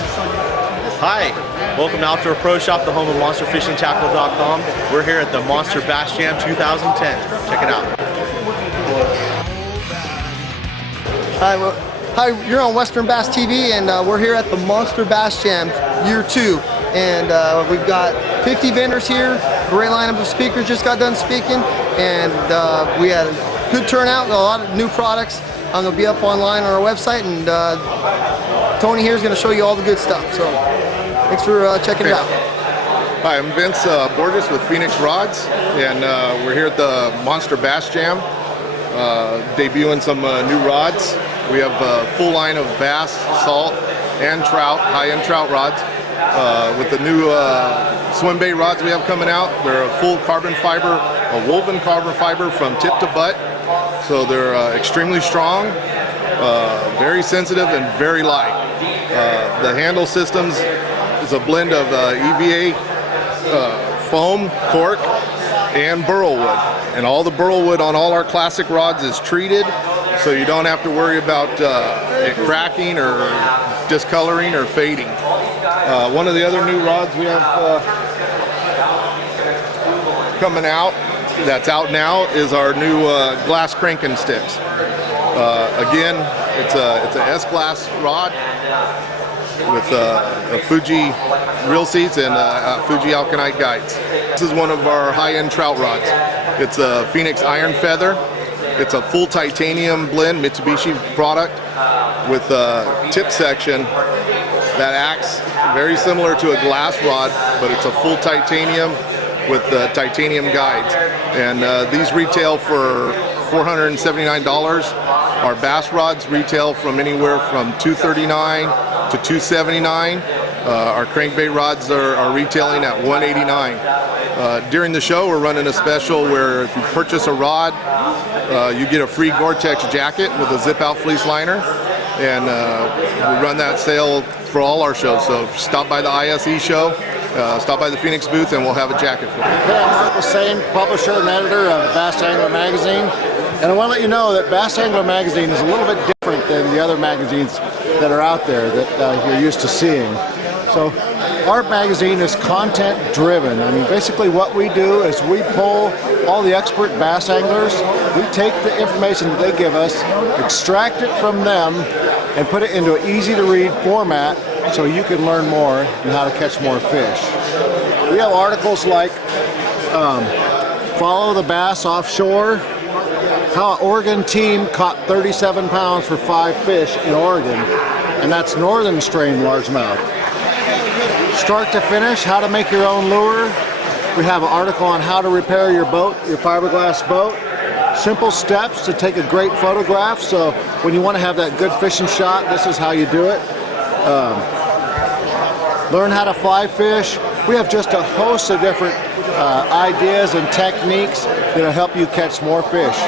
Hi, welcome to Outdoor Pro Shop, the home of MonsterFishingTackle.com. We're here at the Monster Bass Jam 2010. Check it out. Hi, you're on Western Bass TV, and we're here at the Monster Bass Jam Year 2. And we've got 50 vendors here, great lineup of speakers just got done speaking, and we had a good turnout, a lot of new products. I'm going to be up online on our website, and Tony here is going to show you all the good stuff. So thanks for checking it out. Hi, I'm Vince Borges with Phoenix Rods, and we're here at the Monster Bass Jam, debuting some new rods. We have a full line of bass, salt, and trout, high-end trout rods. With the new swim bait rods we have coming out, they're a full carbon fiber, a woven carbon fiber from tip to butt. So they're extremely strong, very sensitive, and very light. The handle systems is a blend of EVA foam, cork, and burl wood. And all the burl wood on all our classic rods is treated, so you don't have to worry about it cracking or discoloring or fading. One of the other new rods we have coming out, that's out now, is our new glass cranking sticks. Again, it's a S-glass rod with a Fuji reel seats and Fuji Alkanite guides. This is one of our high-end trout rods. It's a Phoenix Iron Feather. It's a full titanium blend Mitsubishi product with a tip section that acts very similar to a glass rod, but it's a full titanium with titanium guides. And these retail for $479. Our bass rods retail from anywhere from $239 to $279. Our crankbait rods are retailing at $189. During the show, we're running a special where if you purchase a rod, you get a free Gore-Tex jacket with a zip-out fleece liner, and we run that sale for all our shows. So stop by the ISE show, stop by the Phoenix booth, and we'll have a jacket for you. Hey, I'm Mark Hussain, publisher and editor of Bass Angler Magazine, and I want to let you know that Bass Angler Magazine is a little bit different than the other magazines that are out there that you're used to seeing. So our magazine is content driven. I mean, basically what we do is we pull all the expert bass anglers, we take the information that they give us, extract it from them, and put it into an easy to read format so you can learn more and how to catch more fish. We have articles like Follow the Bass Offshore, how an Oregon team caught 37 pounds for 5 fish in Oregon, and that's northern strain largemouth. Start to finish, how to make your own lure. We have an article on how to repair your boat, your fiberglass boat. Simple steps to take a great photograph, so when you want to have that good fishing shot, this is how you do it. Learn how to fly fish. We have just a host of different ideas and techniques that'll help you catch more fish.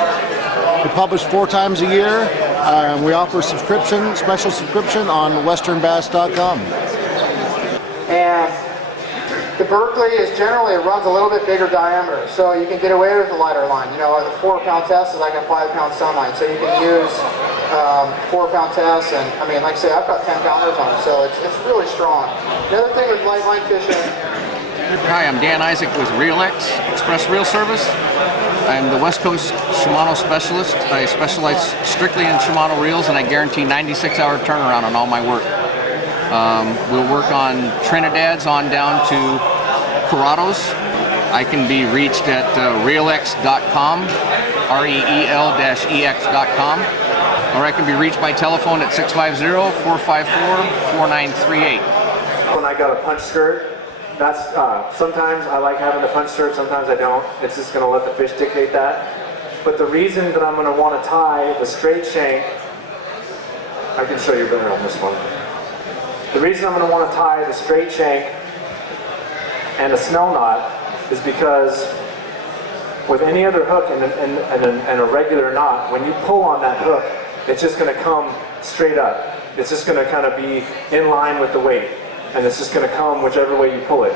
We publish 4 times a year, and we offer subscription, special subscription on westernbass.com. And the Berkley is generally, it runs a little bit bigger diameter, so you can get away with a lighter line. You know, the 4-pound test is like a 5-pound sun line, so you can use 4-pound tests, and I mean, like I say, I've got 10-pounders on it, so it's really strong. The other thing with light line fishing. Hi, I'm Dan Isaac with Realex Express Reel Service. I'm the West Coast Shimano specialist. I specialize strictly in Shimano reels, and I guarantee 96-hour turnaround on all my work. We'll work on Trinidads on down to Corados. I can be reached at realex.com, REEL-EX.com, or I can be reached by telephone at 650-454-4938. When I got a punch skirt, that's sometimes I like having the punch skirt, sometimes I don't. It's just going to let the fish dictate that. But the reason that I'm going to want to tie the straight shank, I can show you better on this one. The reason I'm going to want to tie the straight shank and a snell knot is because with any other hook and a regular knot, when you pull on that hook, it's just going to come straight up. It's just going to kind of be in line with the weight, and it's just going to come whichever way you pull it.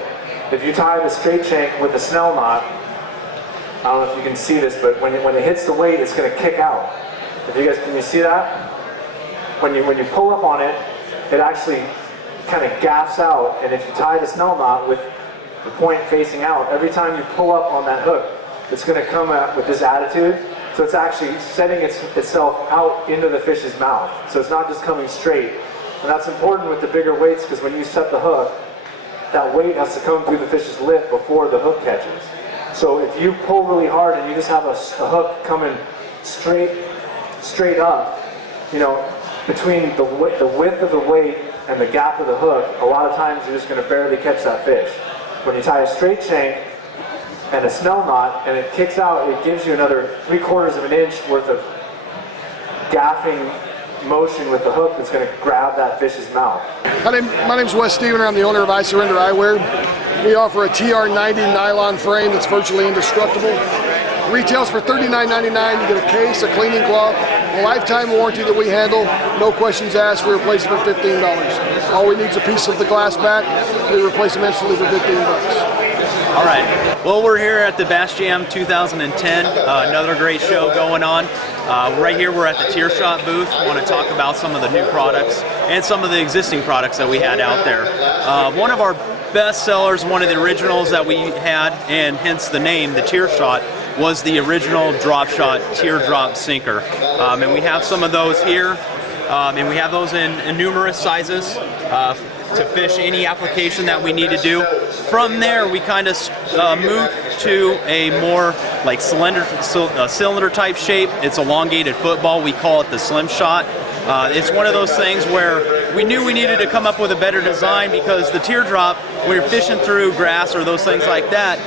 If you tie the straight shank with the snell knot, I don't know if you can see this, but when it hits the weight, it's going to kick out. If you guys, can you see that? When you pull up on it, it actually kind of gaffs out, and if you tie the snell knot with the point facing out, every time you pull up on that hook, it's going to come out with this attitude. So it's actually setting itself out into the fish's mouth. So it's not just coming straight. And that's important with the bigger weights, because when you set the hook, that weight has to come through the fish's lip before the hook catches. So if you pull really hard and you just have a hook coming straight up, you know, between the width of the weight and the gap of the hook, a lot of times you're just going to barely catch that fish. When you tie a straight shank and a snell knot and it kicks out, it gives you another 3/4 of an inch worth of gaffing motion with the hook that's going to grab that fish's mouth. My name's Wes Stevener. I'm the owner of I Surrender Eyewear. We offer a TR90 nylon frame that's virtually indestructible. Retails for $39.99. You get a case, a cleaning cloth, a lifetime warranty that we handle. No questions asked. We replace it for $15. All we need is a piece of the glass back. We replace them instantly for $15. All right. Well, we're here at the Bass Jam 2010. Another great show going on. Right here, we're at the Tear Shot booth. We want to talk about some of the new products and some of the existing products that we had out there. One of our best sellers, one of the originals that we had, and hence the name, the Tear Shot, was the original drop shot teardrop sinker. And we have some of those here, and we have those in numerous sizes to fish any application that we need to do. From there, we kind of moved to a more like cylinder type shape. It's elongated football. We call it the Slim Shot. It's one of those things where we knew we needed to come up with a better design, because the teardrop, when you're fishing through grass or those things like that,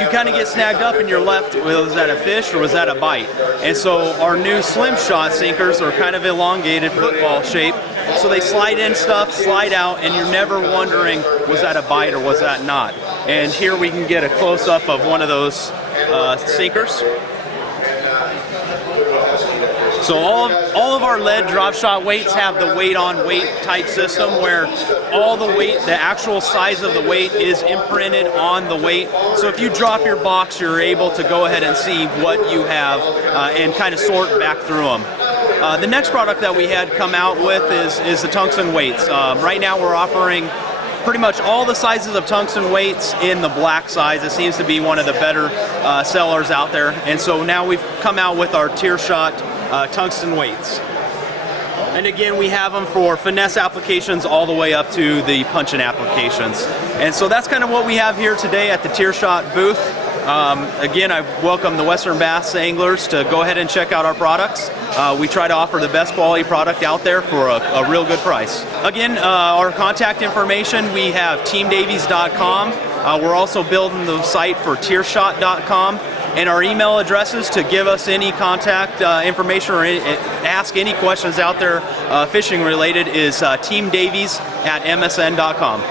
you kind of get snagged up and you're left, was that a fish or was that a bite? And so our new Slim Shot sinkers are kind of elongated football shape. So they slide in stuff, slide out, and you're never wondering, was that a bite or was that not? And here we can get a close-up of one of those sinkers. So all of our lead drop shot weights have the weight on weight type system, where all the weight, the actual size of the weight is imprinted on the weight. So if you drop your box, you're able to go ahead and see what you have and kind of sort back through them. The next product that we had come out with is the tungsten weights. Right now we're offering pretty much all the sizes of tungsten weights in the black size. It seems to be one of the better sellers out there. And so now we've come out with our Tear Shot tungsten weights. And again, we have them for finesse applications all the way up to the punching applications. And so that's kind of what we have here today at the Tear Shot booth. Again, I welcome the Western Bass anglers to go ahead and check out our products. We try to offer the best quality product out there for a real good price. Again, our contact information, we have teamdavies.com. We're also building the site for tearshot.com. And our email addresses to give us any contact information or ask any questions out there fishing related is teamdavies@msn.com.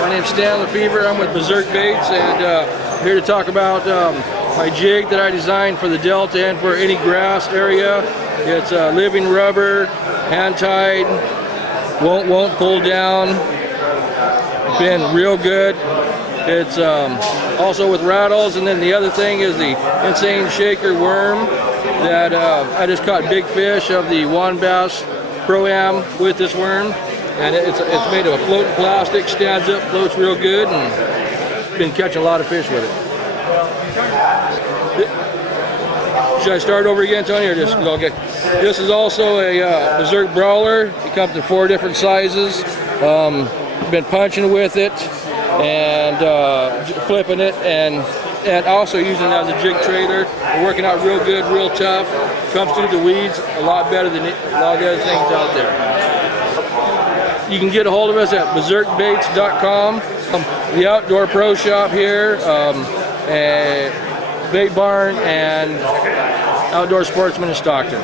My name's Stan Lefevre. I'm with Berserk Bates, and here to talk about my jig that I designed for the Delta and for any grass area. It's living rubber, hand-tied, won't pull down. Been real good. It's also with rattles, and then the other thing is the Insane Shaker worm that I just caught big fish of the Juan Bass Pro-Am with this worm, and it's made of a floating plastic, stands up, floats real good, and been catching a lot of fish with it. Should I start over again, Tony, or just okay? This is also a Berserk Brawler. It comes in 4 different sizes. Been punching with it and flipping it, and also using it as a jig trailer. We're working out real good, real tough. Comes through the weeds a lot better than a lot of the other things out there. You can get a hold of us at berserkbates.com. The Outdoor Pro Shop here, Bait Barn, and Outdoor Sportsman in Stockton.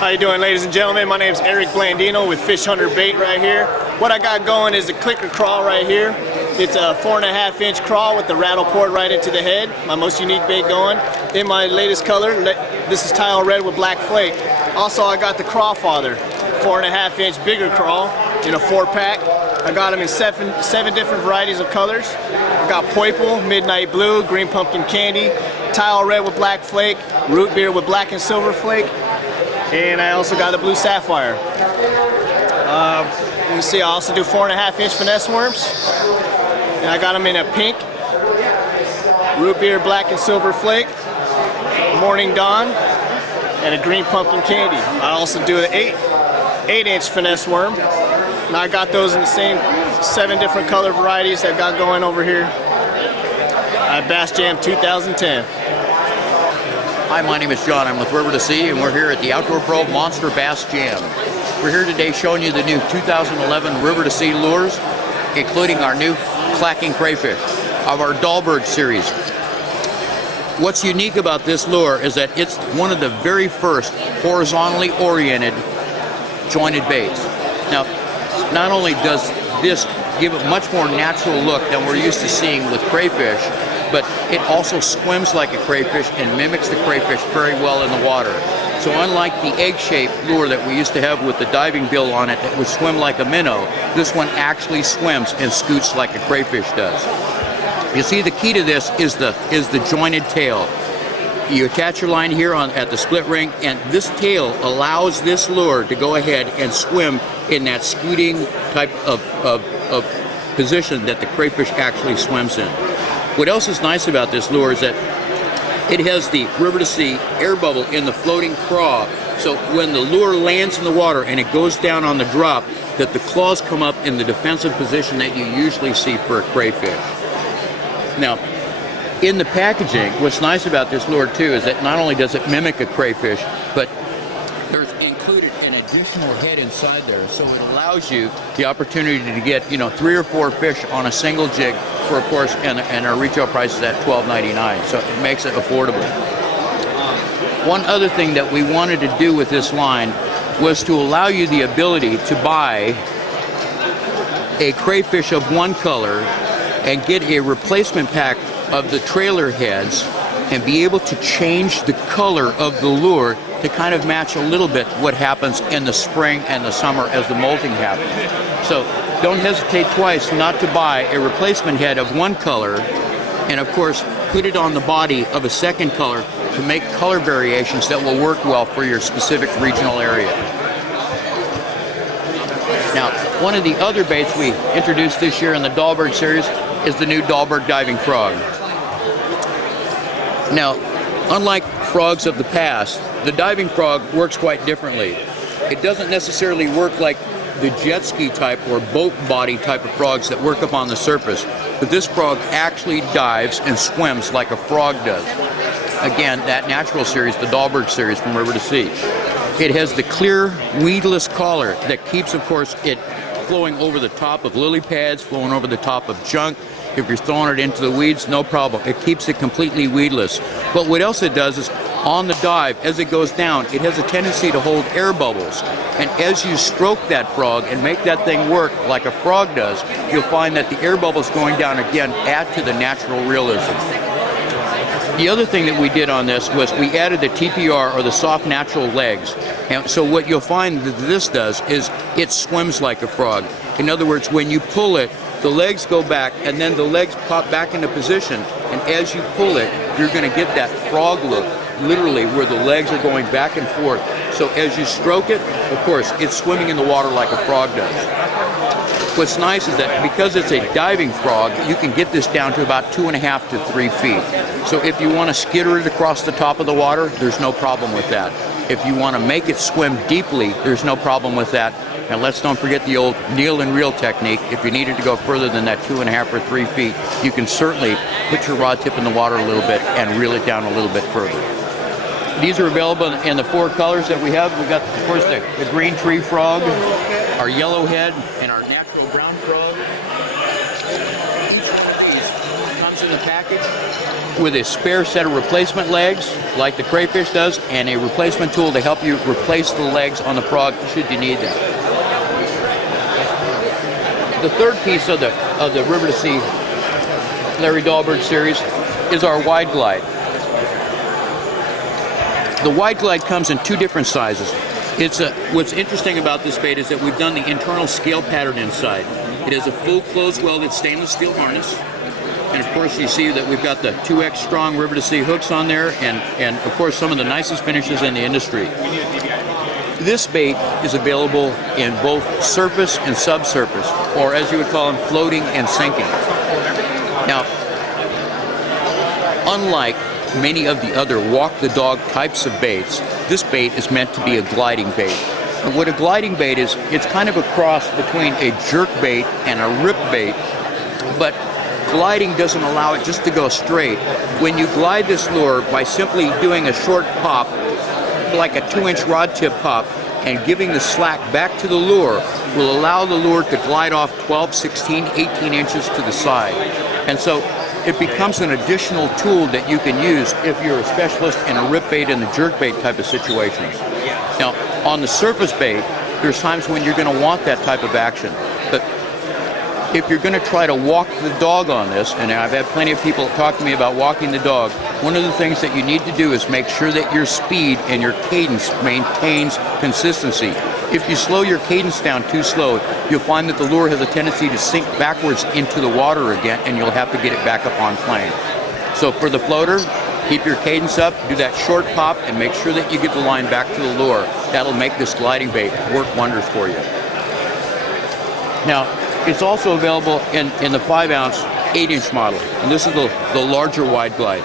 How you doing, ladies and gentlemen? My name is Eric Blandino with Fish Hunter Bait right here. What I got going is a clicker crawl right here. It's a 4.5-inch crawl with the rattle port right into the head. My most unique bait going. In my latest color, this is tile red with black flake. Also, I got the Crawfather, 4.5-inch bigger crawl in a 4-pack. I got them in seven different varieties of colors. I got Poiple, Midnight Blue, Green Pumpkin Candy, tile red with black flake, root beer with black and silver flake, and I also got the Blue Sapphire. to see, I also do 4.5-inch finesse worms. And I got them in a pink, root beer, black and silver flake, morning dawn, and a green pumpkin candy. I also do an 8-inch finesse worm. And I got those in the same 7 different color varieties that got going over here at Bass Jam 2010. Hi, my name is John. I'm with River to Sea, and we're here at the Outdoor Pro Monster Bass Jam. We're here today showing you the new 2011 River to Sea lures, including our new clacking crayfish of our Dahlberg series. What's unique about this lure is that it's one of the very first horizontally oriented jointed baits. Now, not only does this give a much more natural look than we're used to seeing with crayfish, but it also swims like a crayfish and mimics the crayfish very well in the water. So unlike the egg-shaped lure that we used to have with the diving bill on it that would swim like a minnow, this one actually swims and scoots like a crayfish does. You see, the key to this is the jointed tail. You attach your line here at the split ring, and this tail allows this lure to go ahead and swim in that scooting type of position that the crayfish actually swims in. What else is nice about this lure is that it has the River to Sea air bubble in the floating craw, so when the lure lands in the water and it goes down on the drop, that the claws come up in the defensive position that you usually see for a crayfish. Now, in the packaging, what's nice about this lure too is that not only does it mimic a crayfish, but there's included an additional head inside there, so it allows you the opportunity to get, 3 or 4 fish on a single jig for, of course, and our retail price is at $12.99, so it makes it affordable. One other thing that we wanted to do with this line was to allow you the ability to buy a crayfish of one color and get a replacement pack of the trailer heads and be able to change the color of the lure to kind of match a little bit what happens in the spring and the summer as the molting happens. So don't hesitate twice not to buy a replacement head of one color and of course put it on the body of a second color to make color variations that will work well for your specific regional area. Now, one of the other baits we introduced this year in the Dahlberg series is the new Dahlberg diving frog. Now, unlike frogs of the past, the diving frog works quite differently. It doesn't necessarily work like the jet ski type or boat body type of frogs that work up on the surface, but this frog actually dives and swims like a frog does. Again, that natural series, the Dahlberg series from River to Sea. It has the clear, weedless collar that keeps, of course, it flowing over the top of lily pads, flowing over the top of junk. If you're throwing it into the weeds, no problem. It keeps it completely weedless. But what else it does is, on the dive, as it goes down, it has a tendency to hold air bubbles. And as you stroke that frog and make that thing work like a frog does, you'll find that the air bubbles going down again add to the natural realism. The other thing that we did on this was we added the TPR, or the soft natural legs. And so what you'll find that this does is it swims like a frog. In other words, when you pull it, the legs go back and then the legs pop back into position, and as you pull it, you're going to get that frog look, literally, where the legs are going back and forth. So as you stroke it, of course, it's swimming in the water like a frog does. What's nice is that because it's a diving frog, you can get this down to about 2.5 to 3 feet. So if you want to skitter it across the top of the water, there's no problem with that. If you want to make it swim deeply, there's no problem with that. And let's don't forget the old kneel and reel technique. If you needed to go further than that 2.5 or 3 feet, you can certainly put your rod tip in the water a little bit and reel it down a little bit further. These are available in the 4 colors that we have. We got, of course, the green tree frog, our yellow head, and our natural brown frog. Each one of these comes in the package with a spare set of replacement legs, like the crayfish does, and a replacement tool to help you replace the legs on the frog should you need them. The third piece of the River to Sea Larry Dahlberg series is our wide glide. The wide glide comes in 2 different sizes. What's interesting about this bait is that we've done the internal scale pattern inside. It has a full closed welded stainless steel harness. And of course you see that we've got the 2X strong River to Sea hooks on there, and of course some of the nicest finishes in the industry. This bait is available in both surface and subsurface, or as you would call them, floating and sinking. Now, unlike many of the other walk-the-dog types of baits, this bait is meant to be a gliding bait. And what a gliding bait is, it's kind of a cross between a jerk bait and a rip bait, but gliding doesn't allow it just to go straight. When you glide this lure by simply doing a short pop, like a 2-inch rod tip pop, and giving the slack back to the lure, will allow the lure to glide off 12, 16, 18 inches to the side. And so it becomes an additional tool that you can use if you're a specialist in a rip bait and the jerk bait type of situations. Now, on the surface bait, there's times when you're going to want that type of action. But if you're going to try to walk the dog on this, and I've had plenty of people talk to me about walking the dog, one of the things that you need to do is make sure that your speed and your cadence maintains consistency. If you slow your cadence down too slow, you'll find that the lure has a tendency to sink backwards into the water again, and you'll have to get it back up on plane. So for the floater, keep your cadence up, do that short pop, and make sure that you get the line back to the lure. That'll make this gliding bait work wonders for you. Now, it's also available in the 5-ounce, 8-inch model, and this is the larger wide glide.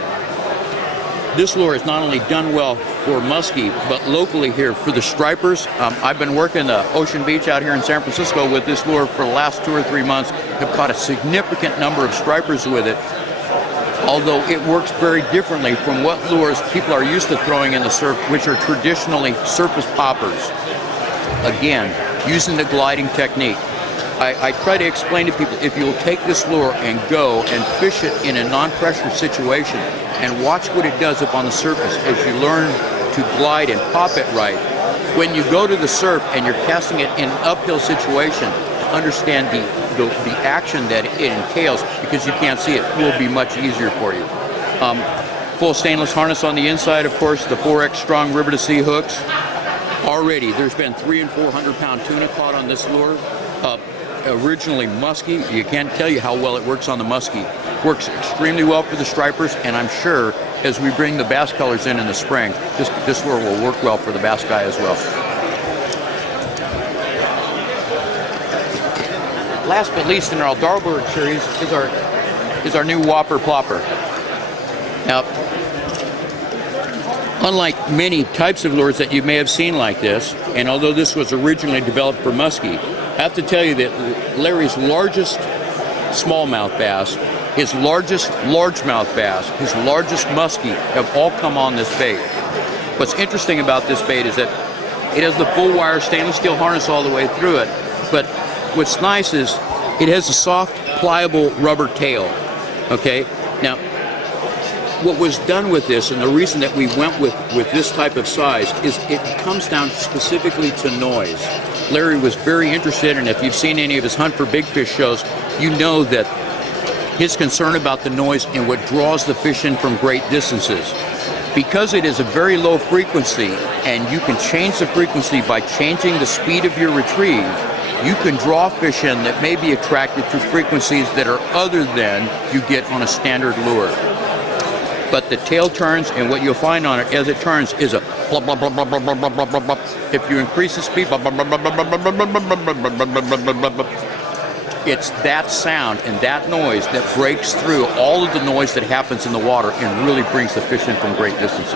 This lure is not only done well for muskie, but locally here for the stripers. I've been working the Ocean Beach out here in San Francisco with this lure for the last 2 or 3 months. I've caught a significant number of stripers with it, although it works very differently from what lures people are used to throwing in the surf, which are traditionally surface poppers. Again, using the gliding technique. I try to explain to people, if you'll take this lure and go and fish it in a non-pressure situation and watch what it does up on the surface as you learn to glide and pop it right, when you go to the surf and you're casting it in an uphill situation, to understand the action that it entails, because you can't see it, will be much easier for you. Full stainless harness on the inside, of course, the 4X strong River to Sea hooks. Already, there's been 300 and 400 pound tuna caught on this lure. Originally musky, you can't tell you how well it works on the musky. Works extremely well for the stripers, and I'm sure as we bring the bass colors in the spring, this lure will work well for the bass guy as well. Last but least in our Darlberg series is our new Whopper Plopper. Now, unlike many types of lures that you may have seen like this, and although this was originally developed for muskie, I have to tell you that Larry's largest smallmouth bass, his largest largemouth bass, his largest muskie have all come on this bait. What's interesting about this bait is that it has the full wire stainless steel harness all the way through it, but what's nice is it has a soft, pliable rubber tail. Okay? Now, what was done with this, and the reason that we went with this type of size, is it comes down specifically to noise. Larry was very interested, and if you've seen any of his Hunt for Big Fish shows, you know that his concern about the noise and what draws the fish in from great distances. Because it is a very low frequency, and you can change the frequency by changing the speed of your retrieve, you can draw fish in that may be attracted to frequencies that are other than you get on a standard lure. But the tail turns, and what you'll find on it as it turns is a blub, blub, blub, blub, blub, blub, blub, blub, blub. If you increase the speed, blub, blub, blub, blub, blub, blub, blub, blub, blub, blub. It's that sound and that noise that breaks through all of the noise that happens in the water and really brings the fish in from great distances.